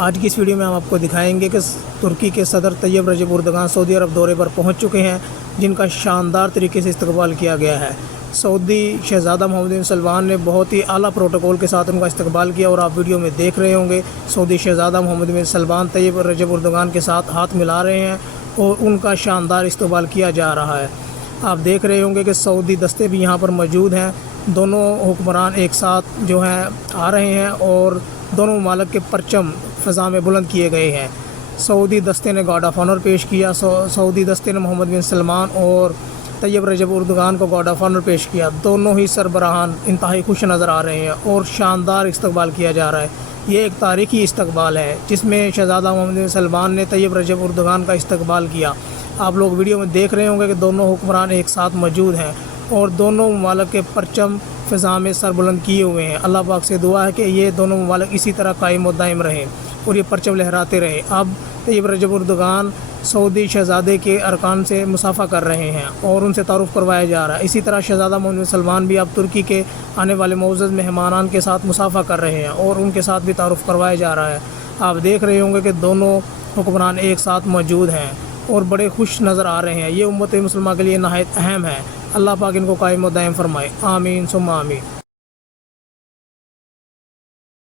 آج کی اس ویڈیو میں ہم آپ کو دکھائیں گے کہ ترکی کے صدر طیب رجب اردگان سعودی عرب دورے پر پہنچ چکے ہیں، جن کا شاندار طریقے سے استقبال کیا گیا ہے۔ سعودی شہزادہ محمد بن سلمان نے بہت ہی اعلیٰ پروٹوکول کے ساتھ ان کا استقبال کیا، اور آپ ویڈیو میں دیکھ رہے ہوں گے سعودی شہزادہ محمد بن سلمان طیب رجب اردگان کے ساتھ ہاتھ ملا رہے ہیں اور ان کا شاندار استقبال کیا جا رہا ہے۔ آپ دیکھ رہے ہوں گے کہ سعودی دستے بھی یہاں پر موجود ہیں، دونوں حکمران ایک ساتھ جو ہیں آ رہے ہیں اور دونوں ممالک کے پرچم فضا میں بلند کیے گئے ہیں۔ سعودی دستے نے گارڈ آف آنر پیش کیا، سعودی دستے نے محمد بن سلمان اور طیب رجب اردگان کو گارڈ آف آنر پیش کیا۔ دونوں ہی سربراہان انتہائی خوش نظر آ رہے ہیں اور شاندار استقبال کیا جا رہا ہے۔ یہ ایک تاریخی استقبال ہے جس میں شہزادہ محمد بن سلمان نے طیب رجب اردگان کا استقبال کیا۔ آپ لوگ ویڈیو میں دیکھ رہے ہوں گے کہ دونوں حکمران ایک ساتھ موجود ہیں اور دونوں ممالک کے پرچم فضا میں سر بلند کیے ہوئے ہیں۔ اللہ پاک سے دعا ہے کہ یہ دونوں ممالک اسی طرح قائم و دائم رہیں اور یہ پرچم لہراتے رہے۔ اب طیب رجب اردگان سعودی شہزادے کے ارکان سے مصافحہ کر رہے ہیں اور ان سے تعارف کروایا جا رہا ہے۔ اسی طرح شہزادہ محمد بن سلمان بھی اب ترکی کے آنے والے معزز مہمانان کے ساتھ مصافحہ کر رہے ہیں اور ان کے ساتھ بھی تعارف کروایا جا رہا ہے۔ آپ دیکھ رہے ہوں گے کہ دونوں حکمران ایک ساتھ موجود ہیں اور بڑے خوش نظر آ رہے ہیں۔ یہ امت مسلمہ کے لیے نہایت اہم ہے۔ اللہ پاک ان کو قائم و دائم فرمائے، آمین ثم آمین۔